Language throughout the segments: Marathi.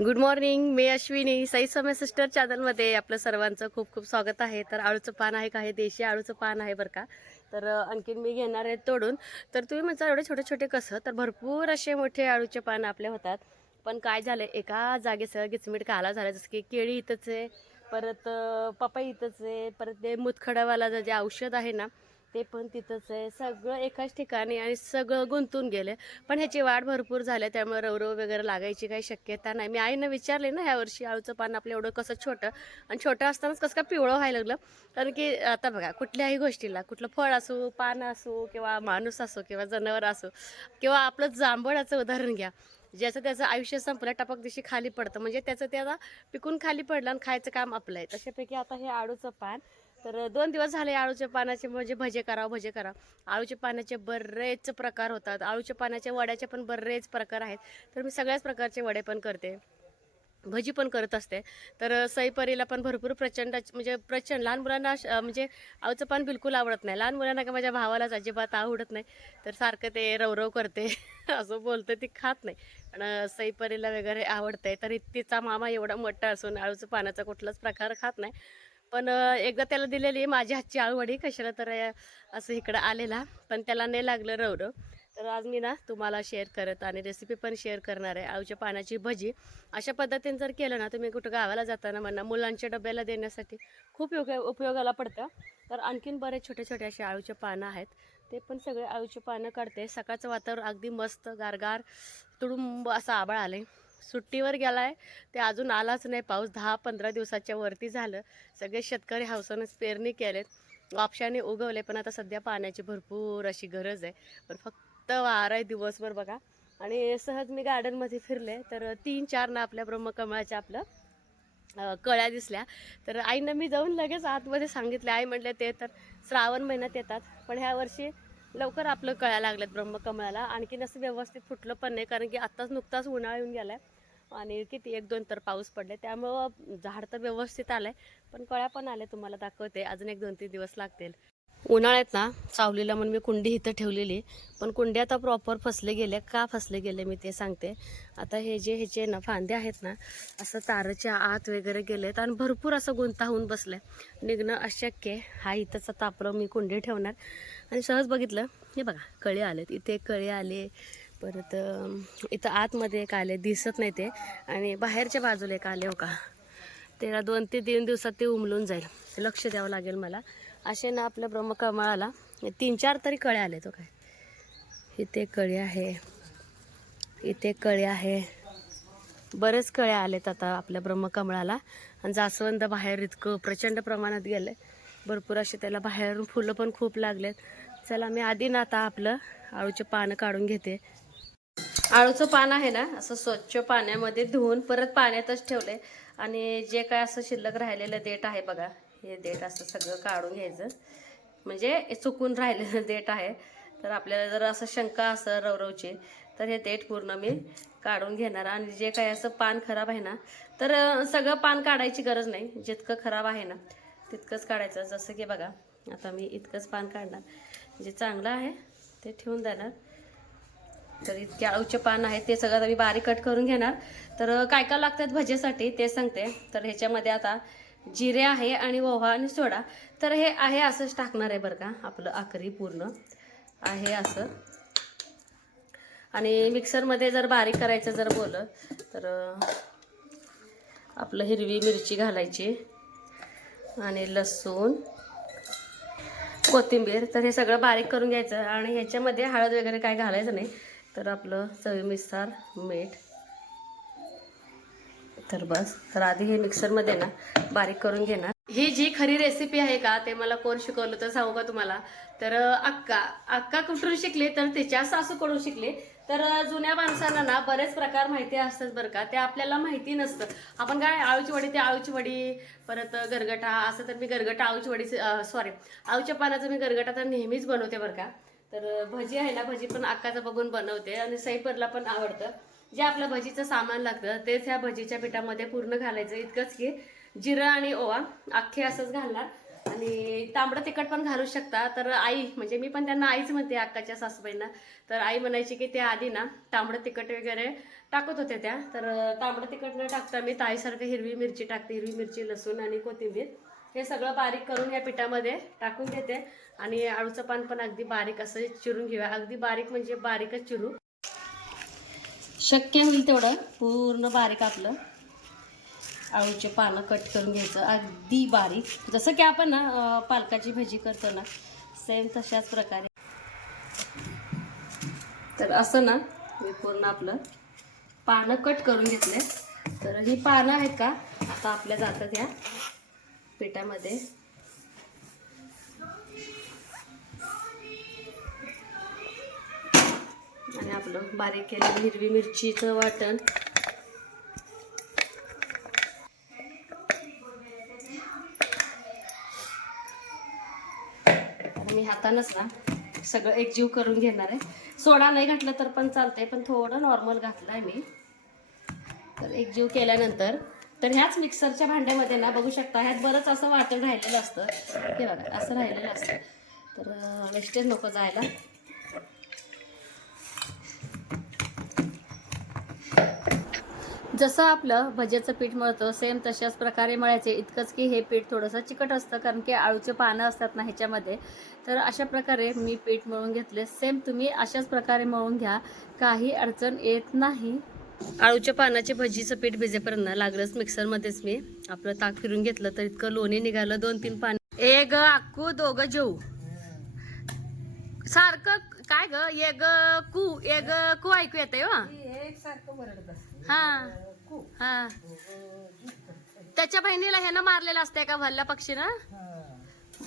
गुड मॉर्निंग मी अश्विनी. साई समय सिस्टर चॅनलमध्ये आपलं सर्वांचं खूप खूप स्वागत आहे. तर आळूचं पान आहे का? हे देशी आळूचं पान आहे बरं का? तर आणखीन मी घेणार आहे तोडून. तर तुम्ही म्हणता एवढे छोटे छोटे कसं? तर भरपूर असे मोठे आळूचे पान आपले होतात. पण काय झालं एका जागेचं गिचमीट काला झालं. जसं की केळी इथंच आहे परत पपई इथंच आहे परत ते मुतखडावाला जे औषध आहे ना ते पण तिथंच आहे. सगळं एकाच ठिकाणी आणि सगळं गुंतून गेले. पण ह्याची वाढ भरपूर झाली त्यामुळे रवरव वगैरे लागायची काही शक्यता नाही. मी आईनं विचारले ना ह्या वर्षी आळूचं पान आपलं एवढं कसं छोटं आणि छोटं असतानाच कसं काय पिवळं व्हायला लागलं. कारण की आता बघा कुठल्याही गोष्टीला कुठलं फळ असो पान असो किंवा माणूस असो किंवा जनावर असो किंवा आपलं जांभळाचं उदाहरण घ्या. ज्याचं त्याचं आयुष्य संपलं टपक दिवशी खाली पडतं. म्हणजे त्याचं त्याला पिकून खाली पडलं आणि खायचं काम आपलं आहे. तशापैकी आता हे आळूचं पान तर दोन दिवस झाले आळूच्या पानाचे म्हणजे भजे करावं भजे करावं. आळूच्या पानाचे बरेच प्रकार होतात. आळूच्या पानाच्या वड्याचे पण बरेच प्रकार आहेत. तर मी सगळ्याच प्रकारचे वडे पण करते. भजी पण करत असते. तर सईपरीला पण भरपूर प्रचंड म्हणजे प्रचंड लहान मुलांना म्हणजे आळूचं पान बिलकुल आवडत नाही. लहान मुलांना का माझ्या भावालाच अजिबात आवडत नाही. तर सारखं ते रवरव करते. असं बोलतं ती खात नाही. आणि सईपरीला वगैरे आवडतंय. तर तिचा मामा एवढा मोठा असून आळूचं पानाचा कुठलाच प्रकार खात नाही. पण एकदा त्याला दिलेली माझी हातची आळवडी कशाला तर असं इकडं आलेला. पण त्याला नाही लागलं रवरव तर आज मी ना तुम्हाला शेअर करत आणि रेसिपी पण शेअर करणार आहे. आळूच्या पानाची भजी. अशा पद्धतीने जर केलं ना तुम्ही कुठं गावाला जाताना म्हणा मुलांच्या डब्याला देण्यासाठी खूप योग उपयोगाला पडतं. तर आणखीन बरेच छोटे छोटे असे आळूचे पानं आहेत. ते पण सगळे आळूचे पानं काढते. सकाळचं वातावरण अगदी मस्त गारगार तुडुंब असं आबाळ आले सुट्टीवर गेला आहे ते अजून आलाच नाही. पाऊस दहा पंधरा दिवसाच्या वरती झालं. सगळे शेतकरी हौसानंच पेरणी केलेत. वापशाने उगवले. पण आता सध्या पाण्याची भरपूर अशी गरज आहे. पण फक्त वारा आहे दिवसभर बघा. आणि सहज मी गार्डनमध्ये फिरले. तर तीन चार ना आपल्या ब्रह्मकमळाच्या आपलं कळ्या दिसल्या. तर आईनं मी जाऊन लगेच आतमध्ये सांगितले. आई म्हटलं ते तर श्रावण महिन्यात येतात. पण ह्या वर्षी लवकर आपलं कळ्या लागल्यात ब्रह्मकमळाला. आणखीन असं व्यवस्थित फुटलं पण नाही कारण की आत्ताच नुकताच उन्हाळा येऊन गेला आहे आणि किती एक दोन तर पाऊस पडले त्यामुळं झाड तर व्यवस्थित आलं आहे पण कळ्या पण आल्या तुम्हाला दाखवते. अजून एक दोन तीन दिवस लागतील. उन्हाळ्यात ना सावलीला म्हणून मी कुंडी इथं ठेवलेली. पण कुंडी आता प्रॉपर फसले गेले का फसले गेले मी ते सांगते. आता हे जे ह्याचे ना फांदे आहेत ना असं ताराच्या आत वगैरे गेलेत आणि भरपूर असं गुंताहून बसलं आहे निघणं अशक्य हा इथंच आता आपलं मी कुंडी ठेवणार. आणि सहज बघितलं हे बघा कळे आलेत. इथे कळे आले परत इथं आतमध्ये एक आले दिसत नाही ते. आणि बाहेरच्या बाजूला एक आले हो का? त्याला दोन ते तीन दिवसात ते उमलून जाईल. लक्ष द्यावं लागेल मला. असे ना आपल्या ब्रह्मकमळाला तीन चार तरी कळे आले तो काय. इथे कळे आहे. इथे कळे आहे. बरेच कळे आलेत आता आपल्या ब्रह्मकमळाला आणि जास्वंद बाहेर इतकं प्रचंड प्रमाणात गेलं भरपूर असे त्याला बाहेरून फुलं पण खूप लागलेत. चला मी आधी ना आता आपलं आळूचे पानं काढून घेते. आळूचं पान आहे ना असं स्वच्छ पाण्यामध्ये धुवून परत पाण्यातच ठेवले आणि जे काय असं शिल्लक राहिलेलं देठ आहे बघा हे देठ असं सगळं काढून घ्यायचं. म्हणजे चुकून राहिलेलं देठ आहे. तर आपल्याला जर असं शंका असं रवरवची तर हे देठ पूर्ण मी काढून घेणार. आणि जे काही असं पान खराब आहे ना तर सगळं पान काढायची गरज नाही. जितकं खराब आहे ना तितकंच काढायचं. जसं की बघा आता मी इतकंच पान काढणार. जे चांगलं आहे ते ठेवून देणार. तर इतके आळूचे पान आहेत ते सगळं आता मी बारीक कट करून घेणार. तर काय काय लागतात भजेसाठी ते सांगते. तर ह्याच्यामध्ये आता जिरे आहे आणि ओवा आणि सोडा. तर हे आहे असंच टाकणार आहे बरं का आपलं आकरी पूर्ण. आहे असं. आणि मिक्सरमध्ये जर बारीक करायचं जर बोललं तर आपलं हिरवी मिरची घालायची आणि लसूण कोथिंबीर तर हे सगळं बारीक करून घ्यायचं. आणि ह्याच्यामध्ये हळद वगैरे काय घालायचं नाही. तर आपलं चवीनुसार मीठ तर बस. तर आधी हे मिक्सरमध्ये ना बारीक करून घेणार. ही जी खरी रेसिपी आहे का ते मला कोण शिकवलं तर सांगू का तुम्हाला? तर अक्का. अक्का कुठून शिकले तर तिच्या सासूकडून शिकले. तर जुन्या माणसांना ना बरेच प्रकार माहिती असतात बरं का. ते आपल्याला माहिती नसतं. आपण काय आळूची वडी ते आळूची वडी परत गरगटा असं तर मी गरगटा आळूची वडी सॉरी आळूच्या पानाचं मी गरगटा तर नेहमीच बनवते बरं का. तर भजी आहे ना भजी पण अक्काचं बघून बनवते आणि सईपरला पण आवडतं. जे आपलं भजीचं सामान लागतं तेच ह्या भजीच्या पिठामध्ये पूर्ण घालायचं. इतकंच की जिरं आणि ओवा अख्खे असंच घालणार. आणि तांबडं तिखट पण घालू शकता. तर आई म्हणजे मी पण त्यांना आईच म्हणते अक्काच्या सासूबाईंना. तर आई म्हणायची की त्या आधी ना तांबडं तिखट वगैरे टाकत होत्या त्या. तर तांबडं तिखट न टाकता मी ताईसारखं हिरवी मिरची टाकते. हिरवी मिरची लसूण आणि कोथिंबीर. हे सगळं बारीक करून या पिठामध्ये टाकून घेते. आणि आळूचं पान पण अगदी बारीक असं चिरून घेऊया. अगदी बारीक म्हणजे बारीकच चिरू. शक्य होईल तेवढं. पूर्ण बारीक आपलं. आळूचे पानं कट करून घ्यायचं. अगदी बारीक. जसं की आपण ना पालकाची भजी करतो ना सेम तशाच प्रकारे. तर असं ना मी पूर्ण आपलं पानं कट करून घेतले. तर ही पानं आहेत का? आता आपल्या जातात या पिठामध्ये. आणि आपलं बारीक केलेलं हिरवी मिरचीचं वाटण. मी हातानच ना सगळं एकजीव करून घेणार आहे. सोडा नाही घातलं तर पण चालतंय पण थोडं नॉर्मल घातलं आहे मी. तर एकजीव केल्यानंतर तर ह्याच मिक्सरच्या भांड्यामध्ये ना बघू शकता ह्यात बरंच असं वाटण राहिलेलं असतं. हे बघा असं राहिलेलं असतं. तर वेस्टेज नको जायला. जसं आपलं भज्याचं पीठ मळतं सेम तशाच प्रकारे मळायचे. इतकंच की हे पीठ थोडंसं चिकट असतं कारण की आळूचे पानं असतात ना ह्याच्यामध्ये. तर अशा प्रकारे मी पीठ मळून घेतले. सेम तुम्ही अशाच प्रकारे मळून घ्या. काही अडचण येत नाही. आळूच्या पानाचे भजीचं पीठ भिजेपर्यंत लागलंच मिक्सरमध्येच मी. आपलं ताक फिरून घेतलं तर इतकं लोणी निघालं दोन तीन पान. ए ग अक्कू दोघं जेऊ. सारखं काय ग? ये ग कू ये ग कू ऐकू येतंय हो. हा. हा. त्याच्या बहिणीला ह्यानं मारलेलं असतंय का भल्ल्या पक्षीनं?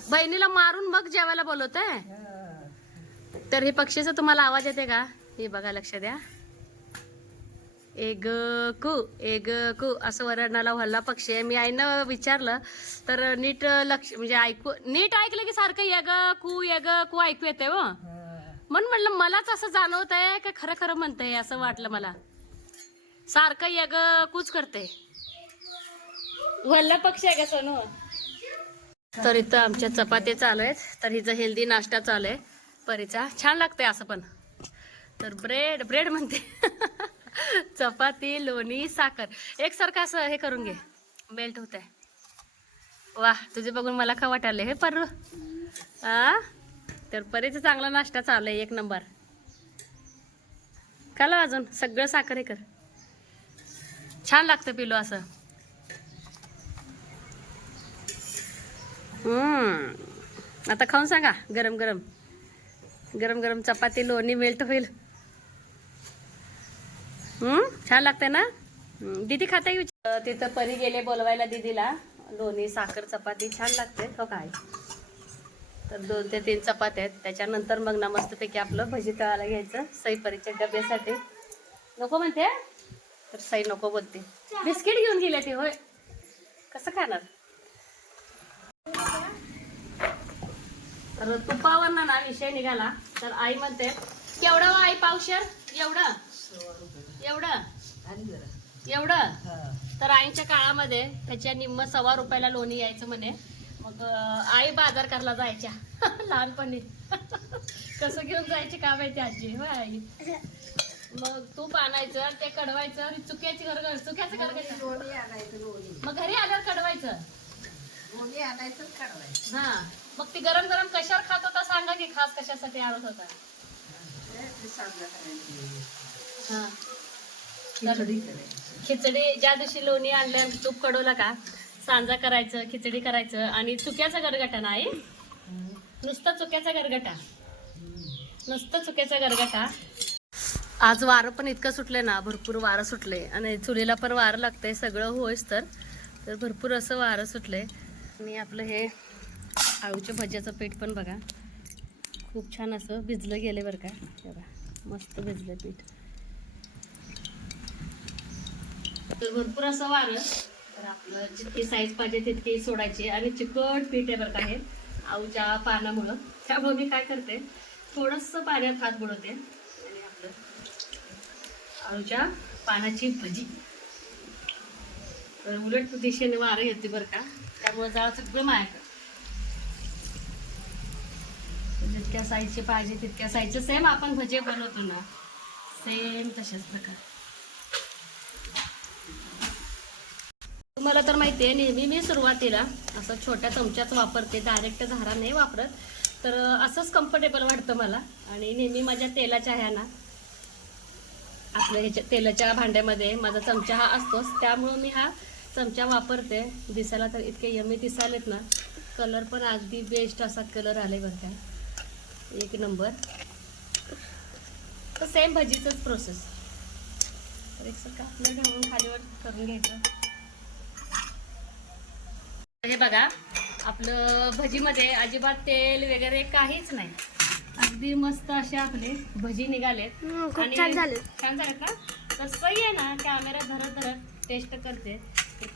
बहिणीला मारून मग जेवायला बोलवत आहे तर हे पक्षीचा तुम्हाला आवाज येते का? हे बघा लक्ष द्या. ए ग कू ए ग कू. असं वरडणाला व्हल्ला पक्षी आहे. मी आईनं विचारलं तर नीट लक्ष म्हणजे ऐकू नीट ऐकलं की सारखं ये ग कू ये ग कू ऐकू येते हो. म्हणून म्हणलं मलाच असं जाणवत आहे का खरं खरं म्हणतंय असं वाटलं मला. सारखं या ग कूच करते. वल्ला पक्षी आहे का सोनू? तर इथं आमच्या चपात्या चालू आहेत. तर हिचा हेल्दी नाश्ता चालू आहे. परीचा. छान लागतंय असं पण. तर ब्रेड ब्रेड म्हणते. चपाती लोणी साखर. एकसारखं असं हे करून घे. मेल्ट होत आहे वा तुझे बघून मला खा वाटायले हे पर आ? तर परीचा चांगला नाश्ता चालू आहे एक नंबर. काला अजून? सगळं साखर हे कर. छान लागतं पिलो असं. हम्म. आता खाऊन सांगा गरम गरम. गरम गरम चपाती लोणी मेल्ट होईल. छान लागतंय ना? दीदी खाता येऊ तिथं परी गेले बोलवायला दीदीला. लोणी साखर चपाती छान लागते हो काय तर दोन ते तीन चपात्या आहेत. त्याच्यानंतर मग ना मस्तपैकी आपलं भजी तळायला घ्यायचं. सई परीच्या डब्यासाठी. नको म्हणते तर सई नको बोलते. बिस्किट घेऊन गेले ते होय. कसं खाणार? तर तुपावर ना विषय निघाला. तर आई म्हणते केवढं हो आई पावशर? एवढं? एवढं? एवढं? तर आईच्या काळामध्ये त्याच्या निम्म सव्वा रुपयाला लोणी यायचं म्हणे. मग आई बाजार करायला जायच्या. लहानपणी. कसं घेऊन जायची का माहिती आजी? होय आई? मग तूप आणायचं आणि ते कडवायचं आणि चुक्याची घर चुक्याचं घर लोणी आणायचं लोणी मग घरी आल्यावर कडवायचं. हा. मग ती गरम गरम कशावर खात होता सांगा की खास कशासाठी आणत होता? हा खिचडी ज्या दिवशी लोणी आणल्या तूप कडवलं का सांजा करायचं खिचडी करायचं आणि चुक्याचा गरगटा नाही नुसतं चुक्याचा गरगटा. नुसतं चुक्याचा गरगटा. आज वारं पण इतकं सुटले ना भरपूर वारं सुटले आणि चुलीला पण वारं लागतंय सगळं होईस तर. तर भरपूर असं वारं सुटले आणि आपलं हे आळूच्या भज्याचं पीठ पण बघा. खूप छान असं भिजलं गेलं बरं का. बघा मस्त भिजलं पीठ. तर भरपूर असं वारं. तर आपलं जितकी साईज पाहिजे तितकी सोडायची. आणि चिकट पीठ आहे बरं का हे. आऊच्या पानामुळं. त्यामुळे मी काय करते थोडंसं पाण्यात हात बुडवते. आणि आपलं आळूच्या पानाची भजी. तर उलट दिशेने वारं येते बरं का. त्यामुळे जरा सगळं माया जितक्या साईजचे पाहिजे तितक्या साईजचे सेम आपण भजे बनवतो ना. सेम तशाच प्रकार. तुम्हाला तर माहिती आहे नेहमी मी सुरुवातीला असं छोट्या चमच्याच वापरते डायरेक्ट झारा नाही वापरत. तर असंच कम्फर्टेबल वाटतं मला. आणि नेहमी माझ्या तेलाच्या ह्याना आपल्या ह्याच्या तेलाच्या भांड्यामध्ये माझा चमचा हा असतोच. त्यामुळं मी हा चमचा वापरते. दिसायला तर इतके यमी दिसायलेत ना. कलर पण अगदी बेस्ट असा कलर आले बरं काय एक नंबर. तर सेम भजीचंच प्रोसेस तर एक सर आपलं घालून खालीवर करून घ्यायचं. हे बघा आपलं भजीमध्ये अजिबात तेल वगैरे काहीच नाही. अगदी मस्त असे आपले भजी निघालेत. आणि छान छान झालेत ना? तर सही आहे ना कॅमेरा धरत धरत टेस्ट करते.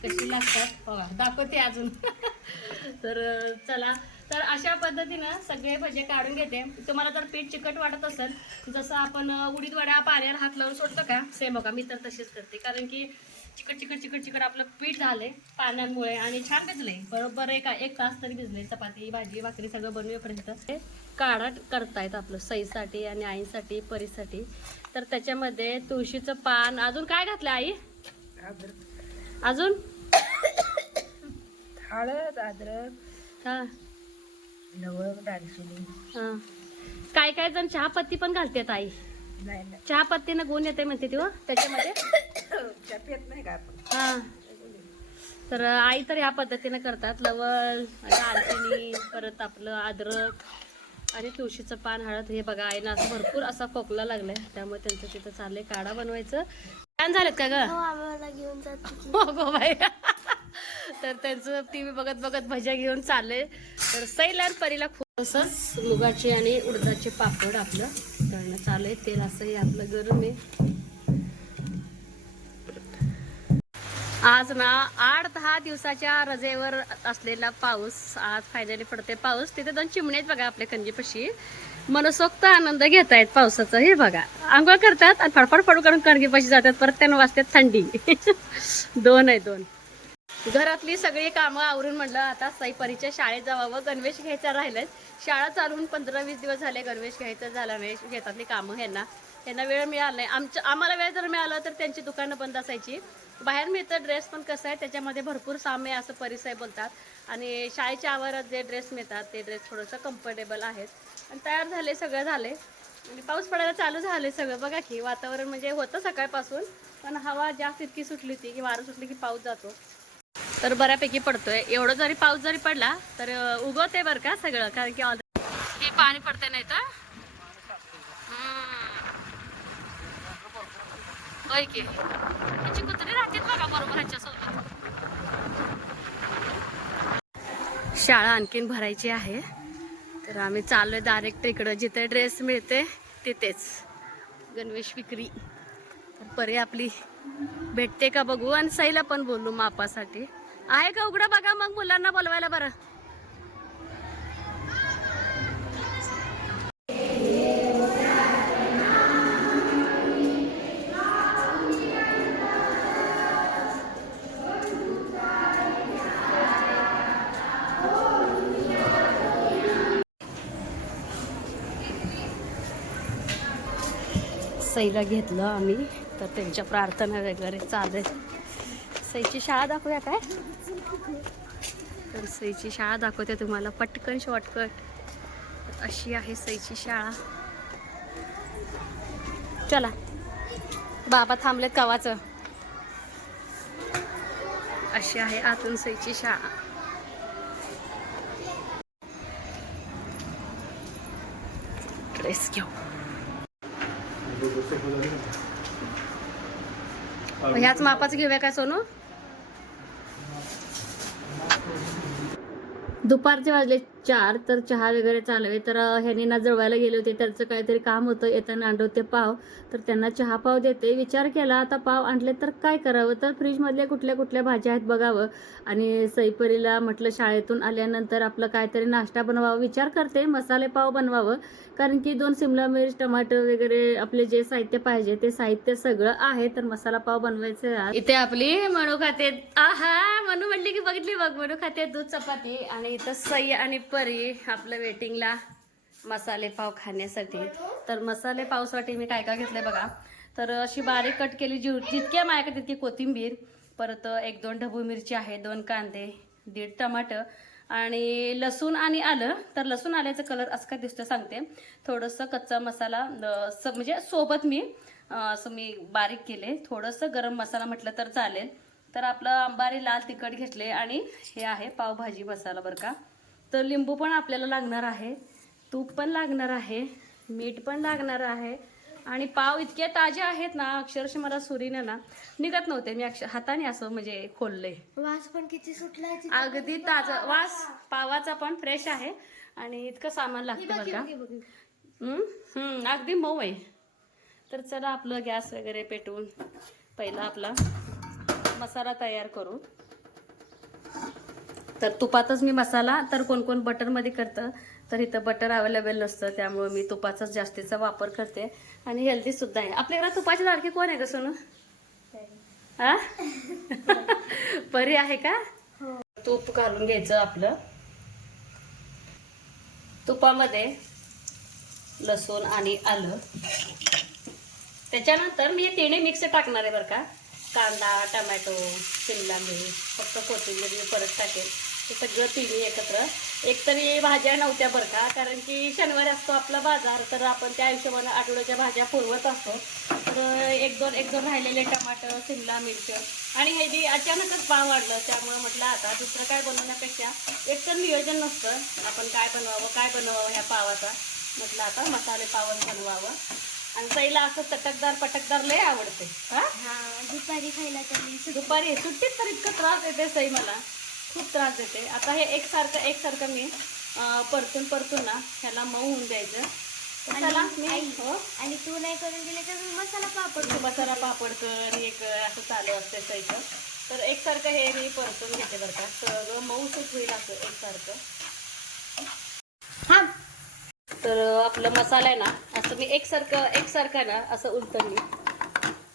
कशी लागतात बघा दाखवते अजून. तर चला. तर अशा पद्धतीनं सगळे भजे काढून घेते. तुम्हाला जर पीठ चिकट वाटत असेल जसं आपण उडीद वड्या पाण्यावर हात लावून सोडतो का? सेम बघा मी तर तशीच करते. कारण की चिकट चिकट चिकट चिकट आपलं पीठ झालंय पाण्यामुळे आणि छान भिजले बरोबर एक एक तास तरी भिजले चपाती भाजी भाकरी सगळं बनवेपर्यंत. ते काढा करतायत आपलं सईसाठी आणि आईसाठी परीसाठी. तर त्याच्यामध्ये तुळशीचं पान. अजून काय घातलं आई? अजून? हळद अद्रक. हा. लवंग दालचिनी. हा. काय काय जण चहापत्ती पण घालतात आई? नाही नाही. चहापत्तीनं गुण येते म्हणते ती हो. त्याच्यामध्ये? चप येत नाही का आपण? हा. तर आई तर ह्या पद्धतीने करतात. लवंग दालचिनी परत आपलं अद्रक आणि तुळशीचं पान हळद हे बघा आईनं असं भरपूर असा खोकला लागलाय. त्यामुळे त्यांचं तिथं चाललंय काढा बनवायचं. छान झालेत का ग? आम्हाला घेऊन हो गो बाई. तर त्यांचं टीव्ही बघत बघत भज्या घेऊन चालले. तर सैल आणि परीला खूप असंच मुगाचे आणि उडदाचे पापड आपलं करणं चालू आहे. तेल असंही आपलं गरम आहे. आज ना आठ दहा दिवसाच्या रजेवर असलेला पाऊस आज फायनली पडते पाऊस तिथे दोन चिमणे आहेत बघा आपल्या कणगीपाशी मनसोक्त आनंद घेत आहेत पावसाचा. हे बघा. आंघोळ करतात आणि फडफड फड करून कणगीपाशी जातात. परत त्यांना वाजतात थंडी. दोन आहे दोन. घरातली सगळी कामं आवरून म्हटलं आता साईपरीच्या शाळेत जावावं गणवेश घ्यायचा राहिलाय शाळा चालून पंधरा वीस दिवस झाले गणवेश घ्यायचा झाला नाही शेतातली कामं ह्यांना. ह्यांना वेळ मिळाला नाही. आमच्या आम्हाला वेळ जर मिळाला तर त्यांची दुकानं बंद असायची. बाहेर मिळतं ड्रेस पण कसं आहे त्याच्यामध्ये भरपूर साम्य असं परिसय बोलतात. आणि शाळेच्या आवारात जे ड्रेस मिळतात ते ड्रेस थोडंसं कम्फर्टेबल आहेत. आणि तयार झाले सगळं झाले. आणि पाऊस पडायला चालू झाले सगळं. बघा की वातावरण म्हणजे होतं सकाळपासून पण हवा जास्त इतकी सुटली होती की वारं सुटली की पाऊस जातो. तर बऱ्यापैकी पडतोय. एवढं जरी पाऊस जरी पडला तर उगवते बरं का सगळं? कारण की ऑल हे पाणी पडते नाही तर? होय की. कुत्री बघा बरोबर ह्याच्यासोबत. शाळा आणखीन भरायची आहे. तर आम्ही चाललोय डायरेक्ट इकडं. जिथे ड्रेस मिळते तिथेच. गणवेश विक्री. परे परी आपली भेटते का बघू? आणि सईला पण बोलू मापासाठी. आहे का उघडं बघा मग मुलांना बोलवायला बरं. सईला घेतलं आम्ही तर त्यांच्या प्रार्थना वगैरे चालेल सईची शाळा दाखवूया काय? तर सईची शाळा दाखवते तुम्हाला पटकन शॉर्टकट अशी आहे सईची शाळा. चला. बाबा थांबलेत कवाचं. अशी आहे आतून सईची शाळा. ड्रेस घेऊ. ह्याच मापाचं घेऊया काय सोनू? दुपारचे वाजले. चार तर चहा वगैरे चालवे तर अं, ना जळवायला गेले होते. त्यांचं काहीतरी काम होतं. येताना आणवते पाव. तर त्यांना चहा पाव देते. विचार केला आता पाव आणले तर काय करावं? तर फ्रीजमधल्या कुठल्या कुठल्या भाज्या आहेत बघावं. आणि सईपरीला म्हटलं शाळेतून आल्यानंतर आपलं काहीतरी नाश्ता बनवावा. विचार करते मसाले पाव बनवावं. कारण की दोन सिमला मिरच टमाटर वगैरे आपले जे साहित्य पाहिजे ते साहित्य सगळं आहे. तर मसाला पाव बनवायचं आहे. इथे आपली मनू खाते. आहा! मनू म्हटली की बघितली बघ. मनू खाते दूध चपाती. आणि इथं सई आणि दुपारी आपलं वेटिंगला मसाले पाव खाण्यासाठी. तर मसाले पावसाठी मी काय काय घेतलंय बघा. तर अशी बारीक कट केली जी जितक्या माझ्याकडे तितकी कोथिंबीर परत एक दोन ढबू मिरची आहे दोन कांदे दीड टमाटर आणि लसूण आणि आलं. तर लसूण आल्याचं कलर असं काय दिसतं सांगते. थोडंसं कच्चा मसाला स- म्हणजे सोबत मी असं मी बारीक केले थोडंसं गरम मसाला म्हटलं तर चालेल. तर आपलं अंबारी लाल तिखट घेतले आणि हे आहे पावभाजी मसाला बरं का. तर लिंबू पण आपल्याला लागणार आहे तूप पण लागणार आहे मीठ पण लागणार आहे आणि पाव इतके ताजे आहेत ना अक्षरशः मला सुरीने ना निघत नव्हते. मी अक्षर हाताने असं म्हणजे खोलले. वास पण किती सुटला अगदी ताजा वास पावाचा पण फ्रेश आहे आणि इतकं सामान लागतं हम्म, हम्म, अगदी मऊ आहे. तर चला आपलं गॅस वगैरे पेटवून पहिला आपला मसाला तयार करू. तर तुपातच मी मसाला तर कोण कोण बटरमध्ये करतं तर इथं बटर अवेलेबल नसतं त्यामुळे मी तुपाचाच जास्तीचा वापर करते. आणि हेल्दी सुद्धा आहे. आपल्या घरात तुपाची लाडकी कोण आहे का सोनू? हा परी आहे का? तूप घालून घ्यायचं आपलं. तुपामध्ये लसूण आणि आलं. त्याच्यानंतर मी हे तिन्ही मिक्स टाकणार आहे बरं का. कांदा टमॅटो शिमला मिरच फक्त कोथिंबीर मी परत टाकेल हे सगळं तिन्ही एकत्र. एक तरी भाज्या नव्हत्या बरं का कारण की शनिवारी असतो आपला बाजार तर आपण त्या हिशोबाने आठवड्याच्या भाज्या पुरवत असतो. तर एक दोन एक दोन राहिलेले टमाटर शिमला मिरच आणि हे जे अचानकच पाव वाढलं त्यामुळे म्हटलं आता दुसरं काय बनवण्यापेक्षा एक तर नियोजन नसतं आपण काय बनवावं काय बनवावं ह्या पावाचा. म्हटलं आता मसाले पावच बनवावं. आणि सईला असं चटकदार पटकदार लय आवडते. हा? हा दुपारी खायला तर दुपारी सुट्टीत तर इतकं त्रास देते सई मला. खूप त्रास देते. आता हे एकसारखं एकसारखं मी परतून परतून ना ह्याला मऊ होऊन द्यायचं. तर चला मी. हो? आणि तू नाही करून दिले तर मसाला पापड मसाला पापड कर एक असं चालू असते सईचं तर एकसारखं हे मी परतून घेते बरं का. सगळं मऊ सुट होईल असं एकसारखं. हा. तर आपलं मसाला आहे ना असं मी एकसारखं एकसारखं ना असं उलटून मी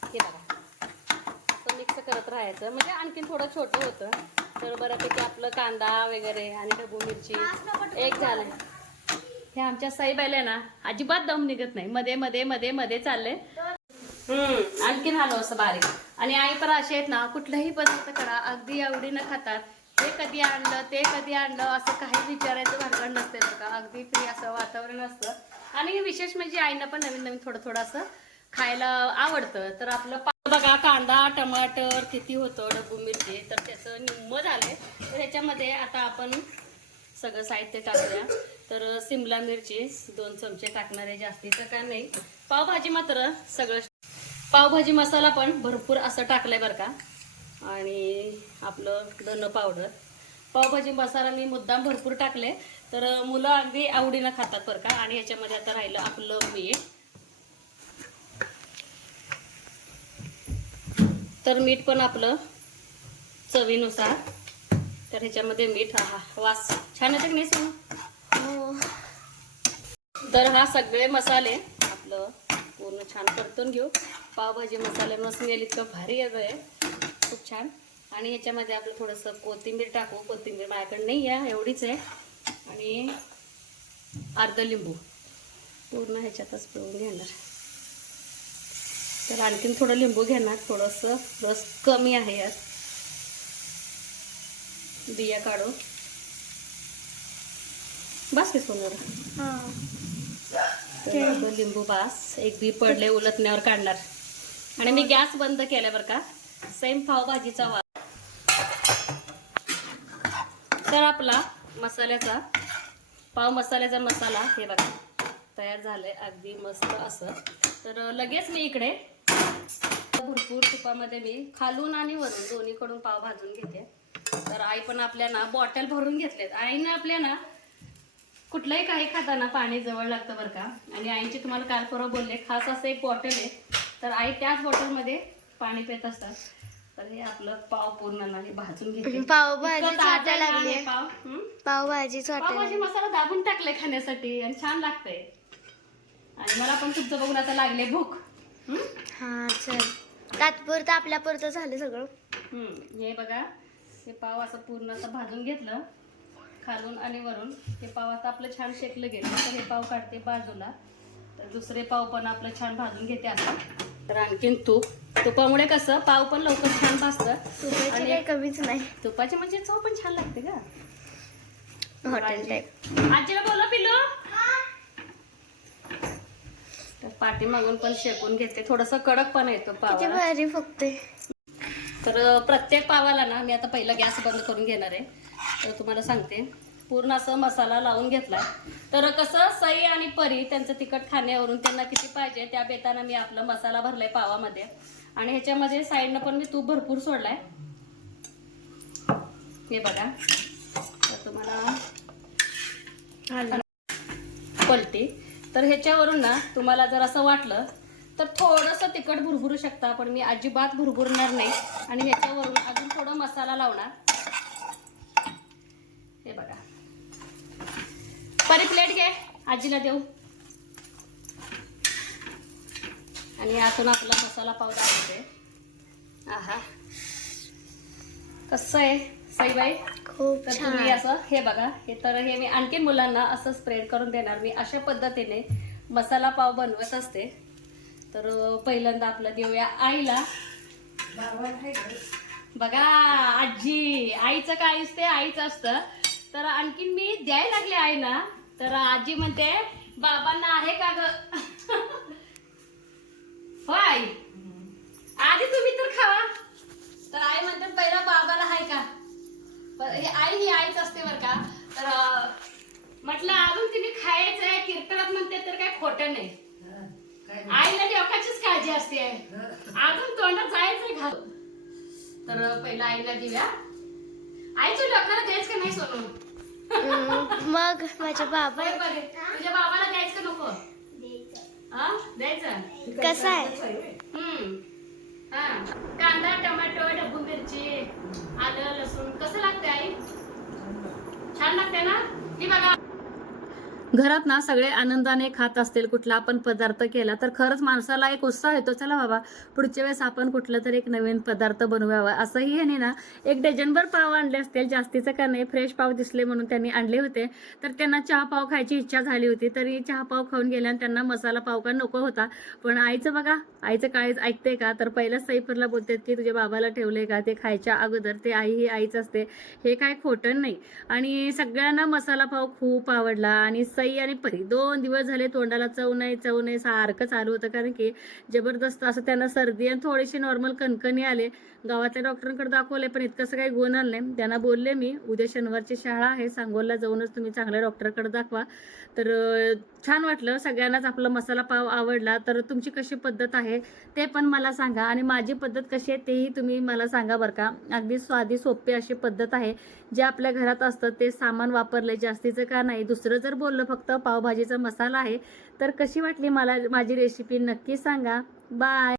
हे बघा. असं मिक्स करत राहायचं. म्हणजे आणखीन थोडं छोटं होतं. तर बऱ्यापैकी आपलं कांदा वगैरे आणि ढबू मिरची एक झालं हे आमच्या साईबाईला ना अजिबात दम निघत नाही. मध्ये मध्ये मध्ये मध्ये चालले हम्म आणखीन आलो असं बारीक. आणि आई पण असे आहेत ना कुठलाही पदार्थ करा अगदी आवडीनं खातात हे कधी आणलं ते कधी आणलं असं काही विचारायचं भानगड नसते बरं का. अगदी फ्री असं वातावरण असतं. आणि विशेष म्हणजे आईनं पण नवीन नवीन थोडं थोडं असं खायला आवडतं. तर आपलं बघा कांदा टमाटर किती होतं डबू मिरची तर त्याचं निम्म झालंय. तर ह्याच्यामध्ये आता आपण सगळं साहित्य टाकूया. तर सिमला मिरची दोन चमचे टाकणार आहे जास्तीचं काय नाही. पावभाजी मात्र सगळं पावभाजी मसाला पण भरपूर असं टाकलंय बरं का. आणि आपलं धन पावडर. पावभाजी मसाला मी मुद्दाम भरपूर टाकले. तर मुलं अगदी आवडीनं खातात बरं का. आणि ह्याच्यामध्ये आता राहिलं आपलं मीठ. तर मीठ पण आपलं चवीनुसार. तर ह्याच्यामध्ये मीठ हा वास. छान येते की नाही सोनू? हो. तर हा सगळे मसाले आपलं पूर्ण छान परतून घेऊ. पावभाजी मसाल्यानं स्मेल इतकं भारी येत आहे खूप छान. आणि ह्याच्यामध्ये आपलं थोडंसं कोथिंबीर टाकू. कोथिंबीर माझ्याकडे नाही आहे एवढीच आहे. आणि अर्ध लिंबू. पूर्ण ह्याच्यातच पिळून घेणार. तर आणखीन थोडं लिंबू घेणार थोडंसं रस कमी आहे यात. बिया काढून. बस की सोनर. हा. तर लिंबू बास एक बी पडले उलटण्यावर काढणार. आणि मी गॅस बंद केलाय बरं का. सेम पावभाजीचा वास. तर आपला मसाल्याचा पाव मसाल्याचा मसाला हे बघा तयार झालाय. अगदी मस्त असं. तर लगेच मी इकडे भरपूर तुपामध्ये मी खालून आणि वरून दोन्हीकडून पाव भाजून घेते. तर आई पण आपल्या ना बॉटल भरून घेतलेत. आईनं आपल्या ना कुठलंही काही खाताना पाणी जवळ लागतं बरं का. आणि आईची तुम्हाला काल परवा बोलले खास असं एक बॉटल आहे. तर आई त्याच बॉटलमध्ये पाणी पित असतात. तर हे आपलं पाव पूर्ण ना हे भाजून घेते. पावभाजी ना लागली पाव. हं? पावभाजीच पावभाजी वाटायला मसाला दाबून टाकलाय खाण्यासाठी आणि छान लागतंय. आणि मला पण तुमचं बघून आता लागले भूक. हं? हा चल. तात्पुरतं आपल्या पुरतं झालं सगळं. हं, हे बघा हे पाव असं पूर्ण असं भाजून घेतलं. खालून आणि वरून हे पाव आता आपलं छान शेकलं गेलं. तर हे पाव काढते बाजूला. तर दुसरे पाव पण आपलं छान भाजून घेते आता. तर आणखीन तूप. तुपामुळे कसं पाव पण लवकर छान भाजतं. तुपाची आणि काही कमीच नाही. तुपाची म्हणजे चव पण छान लागते का? हॉटेल टाईप आजीला बोला पिलो तर पाठीमागून पण शेकून घेते. थोडस कडक पण येतो पाव भारी फुगते तर प्रत्येक पावाला ना मी आता पहिला गॅस बंद करून घेणार आहे. तर तुम्हाला सांगते. पूर्ण असं मसाला लावून घेतला तर कसं सई आणि परी त्यांचं तिखट खाण्यावरून त्यांना किती पाहिजे त्या बेतानं मी आपला मसाला भरलाय पावामध्ये. आणि ह्याच्यामध्ये साईडनं पण मी तूप भरपूर सोडलाय. हे बघा. तर तुम्हाला पलटी. तर ह्याच्यावरून ना तुम्हाला जर असं वाटलं तर थोडंसं तिखट भुरभुरू शकता पण मी अजिबात भुरभुरणार नाही. आणि ह्याच्यावरून अजून थोडं मसाला लावणार. हे बघा. परी प्लेट घे आजीला देऊ. आणि आतून आपला मसाला पावडर दाखवते आहा. कसं आहे? सईबाई खूप तर तुम्ही असं हे बघा हे तर हे मी आणखीन मुलांना असं स्प्रेड करून देणार. मी अशा पद्धतीने मसाला पाव बनवत असते. तर पहिल्यांदा आपलं देऊया आईला. बघा आजी आईचं काय असते आईचं असतं. तर आणखीन मी द्यायला लागले आईला तर आजी म्हणते बाबांना आहे का ग? आई आधी तुम्ही तर खावा. तर आई म्हणते पहिला बाबाला आहे का? हे आई ही आईच असते बरं का. तर म्हटलं अजून तिने खायचं आहे किरकळत म्हणते तर काय खोटं नाही. आईला लेखाचीच काळजी असते. अजून तोंडात जायचंय घाल तर पहिला आईला देऊया. आईच्या लोकांना द्यायचं का नाही सोनू? मग माझ्या बाबा तुझ्या बाबाला द्यायचं का नको? हा द्यायचं? कसा आहे? हम्म. हा. कांदा टोमॅटो ढबू मिरची आलं लसूण. कसं लागते आई? छान लागते ना? ही बघा. घरात ना सगळे आनंदाने खात असतील कुठला आपण पदार्थ केला तर खरंच माणसाला एक उत्साह येतो चला बाबा पुढच्या वेळेस आपण कुठला तरी एक नवीन पदार्थ बनवावा. असंही ह्याने ना एक डझनभर पाव आणले असतील जास्तीचं का नाही फ्रेश पाव दिसले म्हणून त्यांनी आणले होते. तर त्यांना चहा पाव खायची इच्छा झाली होती तरी चहा पाव खाऊन गेल्यानं त्यांना मसाला पाव का नको होता. पण आईचं बघा आईचं काळीच ऐकते का? तर पहिल्याच सईफरला बोलतात की तुझ्या बाबाला ठेवले का? ते खायच्या अगोदर ते आई ही आईच असते. हे काय खोटं नाही. आणि सगळ्यांना मसाला पाव खूप आवडला आणि सई आणि परी दोन दिवस झाले तोंडाला चव नाही चव नाही सारखं चालू होतं. कारण की जबरदस्त असं त्यांना सर्दी आणि थोडीशी नॉर्मल कणकणी आले. गावातल्या डॉक्टरांकडे दाखवले पण इतकंसं काही गुण आलं नाही. त्यांना बोलले मी उद्या शनिवारची शाळा आहे सांगोलला जाऊनच तुम्ही चांगल्या डॉक्टरकडे दाखवा. तर छान वाटलं सगळ्यांनाच आपला मसाला पाव आवडला. तर तुमची कशी पद्धत आहे ते पण मला सांगा. आणि माझी पद्धत कशी आहे तेही तुम्ही मला सांगा बरं का. अगदी स्वादी सोपी अशी पद्धत आहे जे आपल्या घरात असतं ते सामान वापरले जास्तीचं का नाही. दुसरं जर बोललं फक्त पावभाजीचा मसाला आहे तर कशी वाटली मला माझी रेसिपी नक्की सांगा. बाय